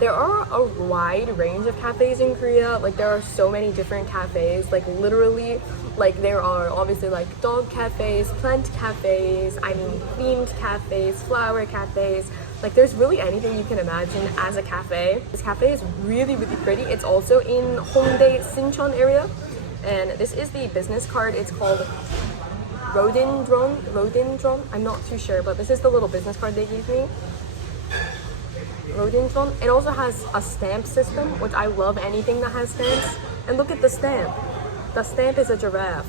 There are a wide range of cafes in Korea. Like there are so many different cafes, like literally, like there are obviously like dog cafes, plant cafes, I mean themed cafes, flower cafes. Like there's really anything you can imagine as a cafe. This cafe is really, really pretty. It's also in Hongdae, Sinchon area. And this is the business card. It's called Rodindron. I'm not too sure, but this is the little business card they gave me. Rodindron. It also has a stamp system, which I love anything that has stamps. And look at the stamp. The stamp is a giraffe.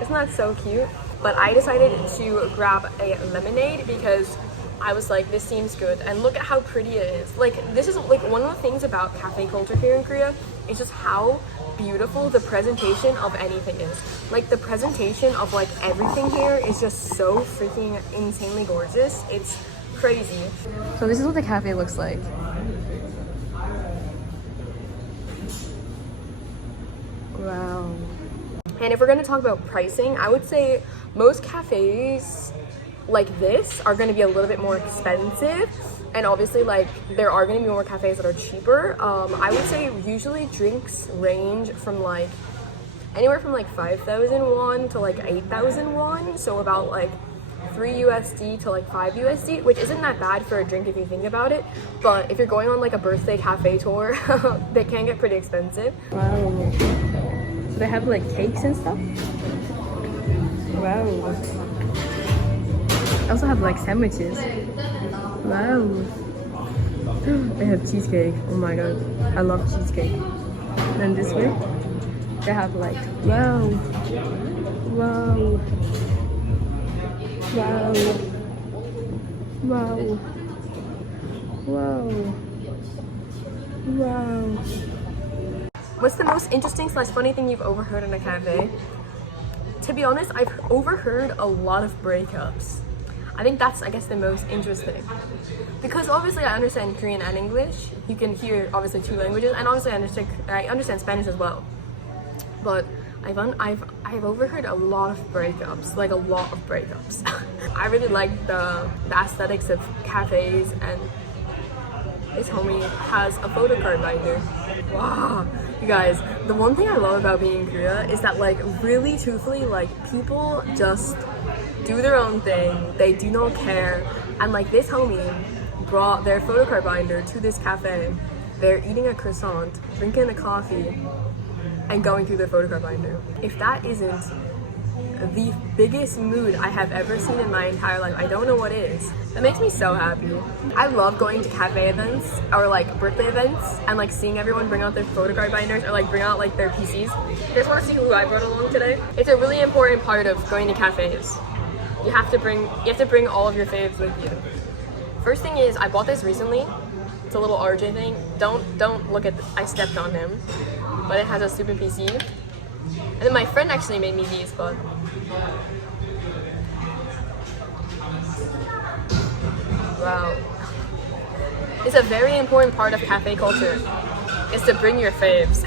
Isn't that so cute? But I decided to grab a lemonade because I was like, this seems good. And look at how pretty it is. Like, this is like one of the things about cafe culture here in Korea is just how beautiful the presentation of anything is. Like the presentation of like everything here is just so freaking insanely gorgeous. It's crazy. So this is what the cafe looks like. Wow. And if we're gonna talk about pricing, I would say most cafes like this are gonna be a little bit more expensive. And obviously, like, there are gonna be more cafes that are cheaper. I would say usually drinks range from like anywhere from like 5,000 won to like 8,000 won. So about like 3 USD to like 5 USD, which isn't that bad for a drink if you think about it. But if you're going on like a birthday cafe tour, they can get pretty expensive. Wow. So they have like cakes and stuff. Wow. They also have like sandwiches. Wow. They have cheesecake. Oh my god. I love cheesecake. And this way, they have like, wow. Wow. Wow. Wow. Wow. Wow. What's the most interesting / funny thing you've overheard in a cafe? To be honest, I've overheard a lot of breakups. I think that's, I guess, the most interesting. Because obviously I understand Korean and English. You can hear, obviously, 2 languages. And obviously I understand Spanish as well. But I've overheard a lot of breakups. Like, a lot of breakups. I really like the aesthetics of cafes. And this homie has a photo card binder. Wow. You guys, the one thing I love about being in Korea is that, like, really truthfully, like, people just do their own thing. They do not care. And like this homie brought their photo card binder to this cafe. They're eating a croissant, drinking a coffee, and going through their photo card binder. If that isn't the biggest mood I have ever seen in my entire life, I don't know what is. That makes me so happy. I love going to cafe events or like birthday events and like seeing everyone bring out their photo card binders or like bring out like their PCs. You guys want to see who I brought along today? It's a really important part of going to cafes. You have to bring all of your faves with you. First thing is, I bought this recently. It's a little RJ thing. Don't look at I stepped on him. But it has a stupid PC. And then my friend actually made me these, but wow. It's a very important part of cafe culture. Is to bring your faves.